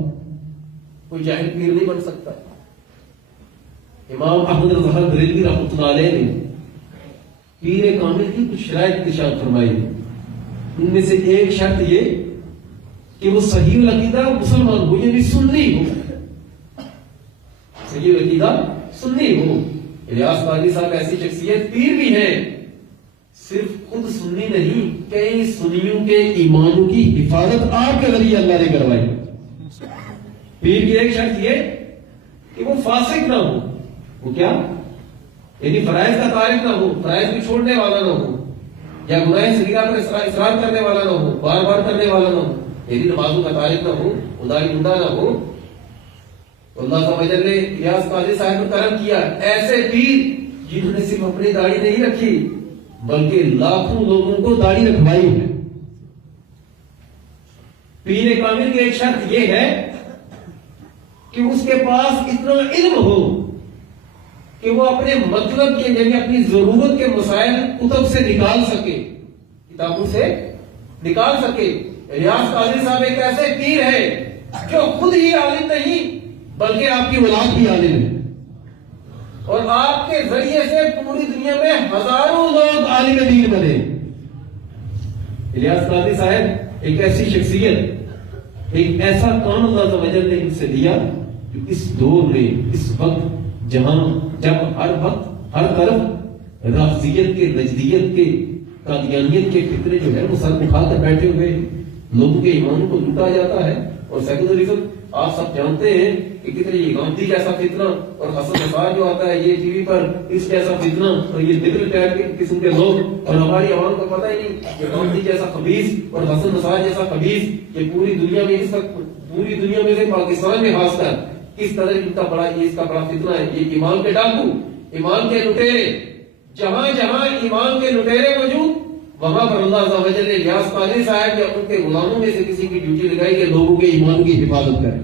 کوئی جاہل پیر نہیں بن سکتا۔ امام احمد رضا بریلوی رحمۃ اللہ علیہ نے پیر کامل کی کچھ شرائط ارشاد فرمائی، ان میں سے ایک شرط یہ کہ وہ صحیح العقیدہ مسلمان ہو، یعنی سنی ہو، صحیح العقیدہ سنی ہو۔ الیاس قادری صاحب ایسی شخصیت پیر بھی ہیں، صرف خود سنی نہیں، کئی سنیوں کے ایمانوں کی حفاظت آپ کے ذریعے اللہ نے کروائی۔ پیر کی ایک شرط یہ کہ وہ فاسق نہ ہو، وہ کیا؟ یعنی فرائض کا تارک نہ ہو، فرائض کو چھوڑنے والا نہ ہو، یا گناہ صغیرہ پر اصرار کرنے والا نہ ہو، بار بار کرنے والا نہ ہو، یعنی نمازوں کا تارک نہ ہو، خدائی گنڈا نہ ہو۔ تو اللہ تعالیٰ نے ریاض قاضی صاحب کو کرم کیا، ایسے پیر جنہوں نے صرف اپنی داڑھی نہیں رکھی بلکہ لاکھوں لوگوں کو داڑھی رکھوائی ہے۔ پیر کامل کی ایک شرط یہ ہے کہ اس کے پاس اتنا علم ہو کہ وہ اپنے مطلب کے یعنی اپنی ضرورت کے مسائل کتب سے نکال سکے، کتابوں سے نکال سکے۔ ریاض قاضی صاحب ایک ایسے پیر ہے جو خود ہی عالم نہیں بلکہ آپ کی اولاد بھی عالم ہے، اور آپ کے ذریعے سے پوری دنیا میں ہزاروں لوگ عالم دین بنے۔ ریاض قاضی صاحب ایک ایسی شخصیت، ایک ایسا کام اللہ عز و جل نے ان سے لیا جو اس دور میں، اس وقت جہاں جب ہر وقت ہر طرف رافضیت کے، نجدیت کے، قادیانیت کے فتنے جو ہے وہ سر اٹھا کر بیٹھے ہوئے لوگوں کے ایمان کو لوٹا جاتا ہے، اور سیکولرزم آپ سب جانتے ہیں کہ کتنے یہ گاندھی جیسا فتنہ اور حسن نصار جو آتا ہے یہ ٹی وی پر اس جیسا فتنہ اور یہ لبرل ٹائپ کے قسم کے لوگ، اور ہماری عوام کو پتہ ہی نہیں کہ گاندھی جیسا خبیث اور حسن نصار جیسا خبیث یہ پوری دنیا میں اس وقت پوری دنیا میں سے پاکستان میں خاص کر کس طرح ان کا بڑا یہ اس کا بڑا فتنہ ہے۔ یہ ایمان کے ڈاکو، ایمان کے لٹیرے، جہاں جہاں ایمان کے لٹیرے موجود وہاں پر اللہ عز و جل نے ریاض قاضی صاحب یا ان کے غلاموں میں سے کسی کی ڈیوٹی لگائی کہ لوگوں کے ایمان کی حفاظت کریں۔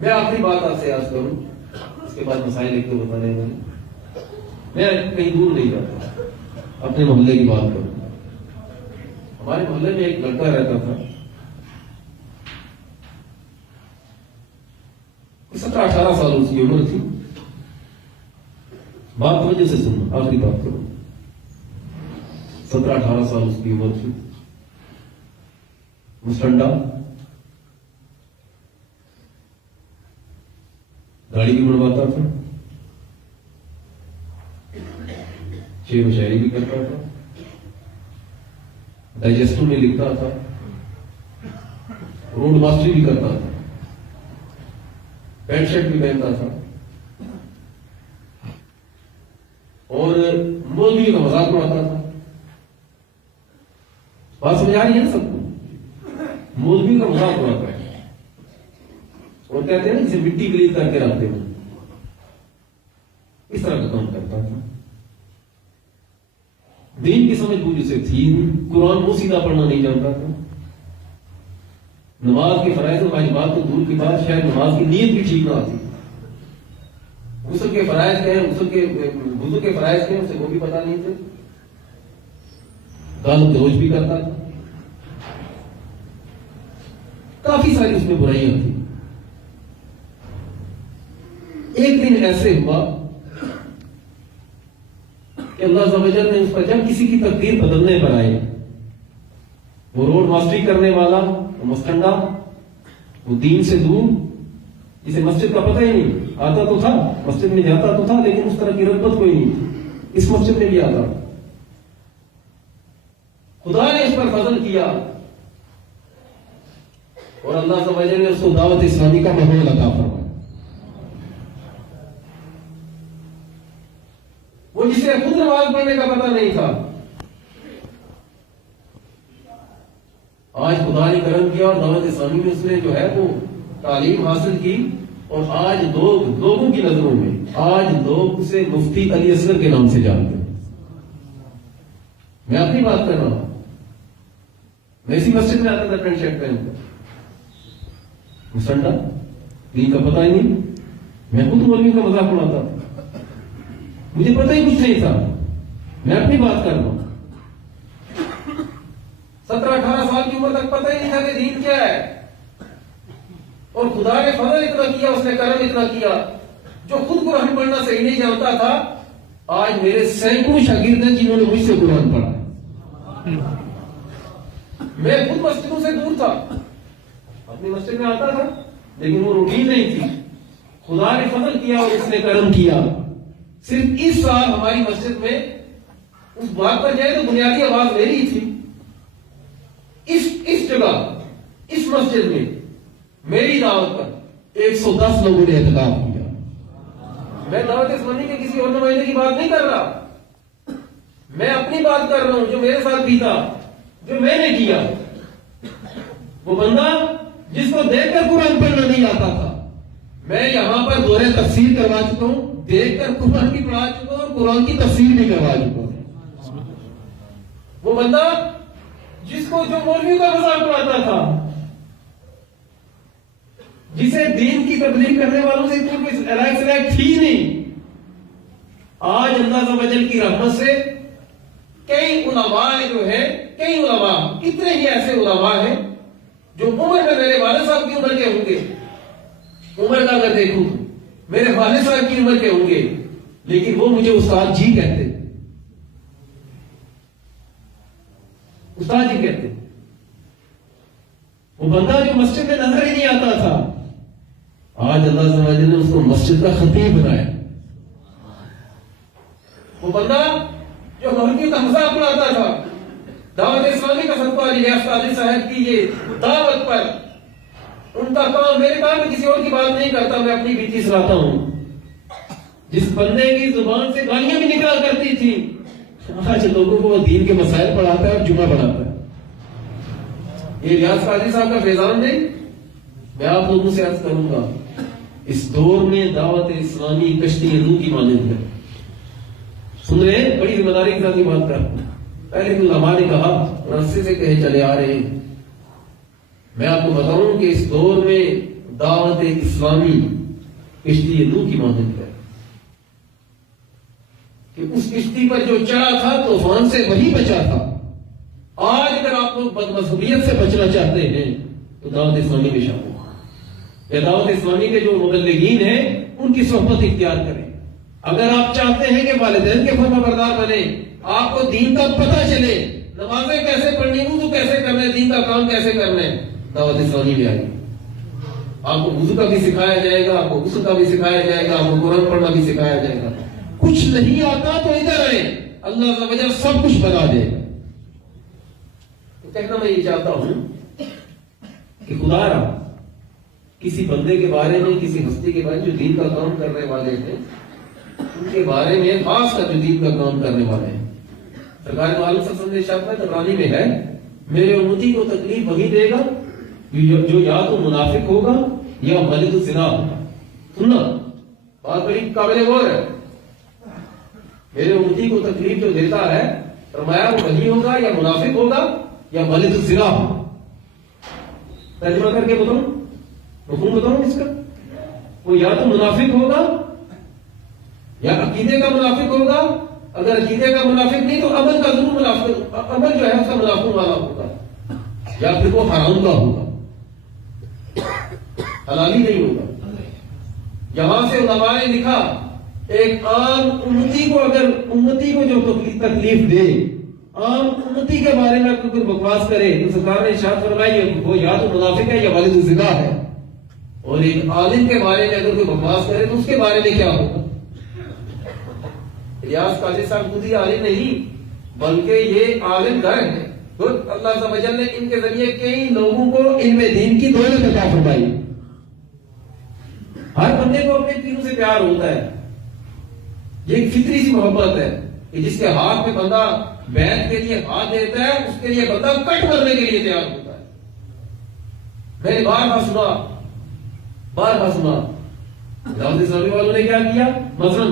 میں آخری بات آپ سے عرض کروں، اس کے بعد مسائل ایک تو بتانے میں کہیں دور نہیں جاتا، اپنے محلے کی بات کروں۔ ہمارے محلے میں ایک لڑکا رہتا تھا، 17-18 سال اس کی عمر تھی۔ بات توجہ سے سننا، آخری بات کروں۔ 17-18 سال اس کی عمر تھی، مسٹنڈا، گاڑی بھی بنواتا تھا، شعر و شاعری بھی کرتا تھا، ڈائجسٹو میں لکھتا تھا، روڈ ماسٹری بھی کرتا تھا، پینٹ شرٹ بھی پہنتا تھا، اور مولوی کا مذاق اڑاتا تھا۔ بات سمجھ آ رہی ہے سب کو؟ مولوی کا مذاق اڑاتا ہے اور کہتے ہیں نا جسے مٹی گلیز کر کے رکھتے ہیں، اس طرح کا کام کرتا تھا۔ دین کی سمجھ بوجھ اسے تھی، قرآن کو سیدھا پڑھنا نہیں جانتا تھا، نماز کے فرائض و واجبات تو دور کی بات، شاید نماز کی نیت بھی ٹھیک نہ آتی، غسل کے فرائض کیا ہیں، وضو کے فرائض کیا ہیں اسے وہ بھی پتا نہیں تھے، گال گلوچ بھی کرتا تھا، کافی ساری اس میں برائیاں تھیں۔ ایک دن ایسے ہوا کہ اللہ عز و جل نے اس پر جب کسی کی تقدیر بدلنے پر آئے، وہ روڈ ماسٹری کرنے والا، وہ مسٹنڈا، وہ دین سے دور، جسے مسجد کا پتہ ہی نہیں، آتا تو تھا مسجد میں جاتا تو تھا لیکن اس طرح کی رغبت کوئی نہیں تھی، اس مسجد میں بھی آتا، خدا نے اس پر فضل کیا اور اللہ عز و جل نے اس کو دعوت اسلامی کا ماحول عطا فرمایا۔ وہ جسے خود نماز پڑھنے کا پتہ نہیں تھا، آج خدا نے کرم کیا اور دعوت اسلامی میں اس نے جو ہے وہ تعلیم حاصل کی، اور آج لوگوں کی نظروں میں آج لوگ اسے مفتی علی اصغر کے نام سے جانتے ہیں۔ میں اپنی بات کر رہا ہوں، میں اسی مسجد میں آتا تھا پینٹ شرٹ پہن کر، مسنڈا، دین کا پتہ ہی نہیں، میں خود مولوی کا مذاق اڑاتا تھا، مجھے پتہ ہی کچھ نہیں تھا، میں اپنی بات کر رہا ہوں۔ 17-18 سال کی عمر تک پتہ ہی نہیں تھا کہ دین کیا ہے، اور خدا نے فضل اتنا کیا، اس نے کرم اتنا کیا، جو خود قرآن پڑھنا صحیح نہیں جانتا تھا، آج میرے سینکڑوں شاگرد ہیں جنہوں نے مجھ سے قرآن پڑھا۔ میں خود مسجدوں سے دور تھا، اپنی مسجد میں آتا تھا لیکن وہ روٹین نہیں تھی، خدا نے فضل کیا اور اس نے کرم کیا۔ صرف اس سال ہماری مسجد میں اس بات پر جائے تو بنیادی آواز میری ہی تھی. اس جگہ اس مسجد میں میری دعوت پر 110 لوگوں نے احتجاج کیا. میں دعوت اسلامی کے کسی اور نمائندے کی بات نہیں کر رہا, میں اپنی بات کر رہا ہوں جو میرے ساتھ بھی تھا, جو میں نے کیا. وہ بندہ جس کو دیکھ کر قرآن پڑھنا نہیں آتا تھا, میں یہاں پر دورہ تفسیر کروا چکا ہوں, دیکھ کر قرآن کی پڑھا چکا ہوں اور قرآن کی تفسیر بھی کروا چکا ہوں. وہ بندہ جس کو جو مولوی کا مذاق اڑاتا تھا, جسے دین کی تبلیغ کرنے والوں سے کوئی علاق تھی نہیں, آج اللہ عز و جل کی رحمت سے کئی علماء جو ہے, کئی علماء, کتنے ہی ایسے علماء ہیں جو عمر میں میرے والد صاحب کی عمر کے ہوں گے, عمر کا اگر دیکھوں میرے والد صاحب کی عمر کے ہوں گے, لیکن وہ مجھے استاد جی کہتے, استاد جی کہتے. وہ بندہ جو مسجد میں نظر ہی نہیں آتا تھا, آج اللہ عز و جل نے اس کو مسجد کا خطیب بنایا. وہ بندہ جو مولوی کا مذاق اڑاتا تھا, دعوت اسلامی کا صدقہ الیاس قادری صاحب کی یہ دعوت پر, ان کا کام, میرے کام میں کسی اور کی بات نہیں کرتا, میں اپنی بیتی سناتا ہوں. جس بندے کی زبان سے گالیاں بھی نکلا کرتی تھی, آج لوگوں کو وہ دین کے مسائل پڑھاتا ہے اور جمعہ پڑھاتا ہے. یہ الیاس قادری صاحب کا فیضان نہیں. میں آپ لوگوں سے عرض کروں گا, اس دور میں دعوت اسلامی کشتی نوح کی مانند ہے. سن رہے ہیں, بڑی ذمہ داری کے ساتھ یہ بات کر. پہلے علماء نے کہا, رستے سے کہے چلے آ رہے ہیں. میں آپ کو بتاؤں کہ اس دور میں دعوت اسلامی کشتی نوح کی مانند ہے, کہ اس کشتی پر جو چڑھا تھا طوفان سے وہی بچا تھا. آج اگر آپ لوگ بد مذہبیت سے بچنا چاہتے ہیں تو دعوت اسلامی میں شامل ہو, یا دعوت اسلامی کے جو مبلغین ہیں ان کی صحبت اختیار کریں. اگر آپ چاہتے ہیں کہ والدین کے فرما بردار بنے, آپ کو دین کا پتہ چلے, نمازیں کیسے پڑھنی, وضو کیسے کرنا ہے, دین کا کام کیسے کرنا ہے, دعوت اسلامی میں آئیے. آپ کو وضو کا بھی سکھایا جائے گا, آپ کو غسل کا بھی سکھایا جائے گا, آپ کو قرآن پڑھنا بھی سکھایا جائے گا. کچھ نہیں آتا تو ادھر آئے, اللہ عز و جل سب کچھ بنا دے گا. تو کہنا میں یہ چاہتا ہوں کہ خدا را کسی بندے کے بارے میں, کسی ہستی کے بارے میں جو دین کا کام کرنے والے ہیں, ان کے بارے میں خاص کر جو دین کا کام کرنے والے ہیں, سرکار عالم صلی اللہ علیہ وسلم نے ارشاد فرمایا, تبرانی میں ہے, میرے امتی کو تکلیف وہی دے گا جو یا تو منافق ہوگا یا ملک الزنا ہوگا. سننا بات بڑی قابل غور ہے. میرے امتی کو تکلیف جو دیتا ہے, فرمایا وہ وہی ہوگا یا منافق ہوگا یا ملک الزنا ہوگا. ترجمہ کر کے بتاؤں, مفہوم بتاؤں اس کا. وہ یا تو منافق ہوگا یا عقیدے کا منافق ہوگا, اگر عقیدے کا منافق نہیں تو عمل کا ضرور منافق, عمل جو ہے اس کا منافق والا ہوگا, یا پھر وہ حرام کا ہوگا, حلالی نہیں ہوگا. یہاں سے علماء نے لکھا, ایک عام امتی کو اگر امتی کو جو تکلیف دے, عام امتی کے بارے میں اگر کوئی بکواس کرے تو سرکار نے ارشاد فرمایا وہ یا تو منافق ہے یا والد الزنا ہے. اور ایک عالم کے بارے میں اگر کوئی بکواس کرے تو اس کے بارے میں کیا ہوگا. الیاس قادری صاحب خود ہی عالم نہیں بلکہ یہ عالم در ہے. اللہ عز و جل نے ان کے ذریعے کئی لوگوں کو علم دین کی دولت عطا فرمائی. ہر بندے کو اپنے پیروں سے پیار ہوتا ہے, یہ ایک فطری سی محبت ہے کہ جس کے ہاتھ میں بندہ بیعت کے لیے ہاتھ دیتا ہے, اس کے لیے بندہ کٹ کرنے کے لیے تیار ہوتا ہے. میں نے بارہا سنا دعوت اسلامی والوں نے کیا کیا. مثلا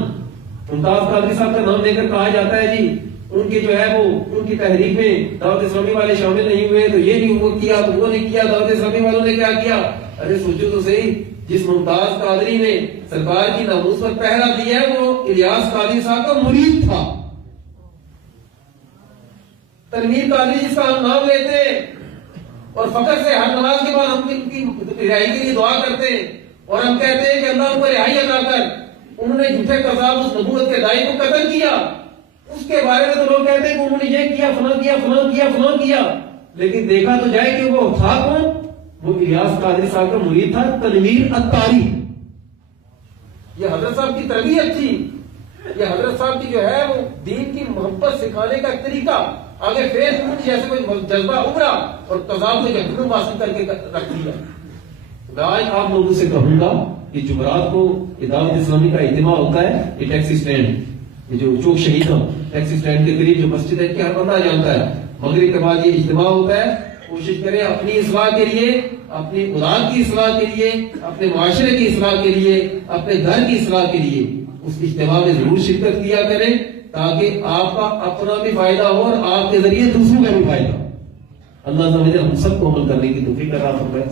ممتاز قادری صاحب کا نام لے کر کہا جاتا ہے جی ان کی جو ہے وہ ان کی تحریک میں دعوت اسلامی والے شامل نہیں ہوئے, تو یہ نہیں وہ کیا تو وہ نہیں کیا, دعوت اسلامی والوں نے کیا کیا. ارے سوچو تو صحیح, جس ممتاز قادری نے سرکار کی ناموس پر پہرا دیا ہے وہ الیاس قادری صاحب کا مرید تھا. تنویر قادری جس کا ہم نام لیتے اور فخر سے ہر نماز کے بعد ہم ان کی رہائی کے لیے دعا کرتے اور ہم کہتے ہیں کہ اللہ ان کو رہائی عطا کر, انہوں نے جھوٹے قذاب اس نبوت کے داعی کو قتل کیا. اس کے بارے میں تو لوگ کہتے ہیں کہ انہوں نے یہ کیا, فلاں کیا, فلاں کیا, فلاں کیا, لیکن دیکھا تو جائے کہ وہ تھا کون. وہ الیاس قادری صاحب کا مرید تھا تنویر اتاری. یہ حضرت صاحب کی تربیت تھی. یہ حضرت صاحب کی جو ہے وہ دین کی محبت سکھانے کا ایک طریقہ آگے فیس بک جیسے کوئی جذبہ ابھرا اور تضاد کو جہنم حاصل کر کے رکھ دیا. میں آج آپ لوگوں سے کہوں گا کہ جمعرات کو دعوت اسلامی کا اجتماع ہوتا ہے. یہ ٹیکسی اسٹینڈ، یہ جو چوک شہید ٹیکسی اسٹینڈ کے قریب جو مسجد ہے کہ ہر بندہ جانتا ہے، مغرب کے بعد یہ اجتماع ہوتا ہے. کوشش کریں اپنی اصلاح کے لیے، اپنی اولاد کی اصلاح کے لیے، اپنے معاشرے کی اصلاح کے لیے، اپنے گھر کی اصلاح کے لیے اس اجتماع میں ضرور شرکت کیا کریں تاکہ آپ کا اپنا بھی فائدہ ہو اور آپ کے ذریعے دوسروں کا بھی فائدہ ہو. اللہ تعالیٰ ہم سب کو عمل کرنے کی توفیق عطا فرمائے.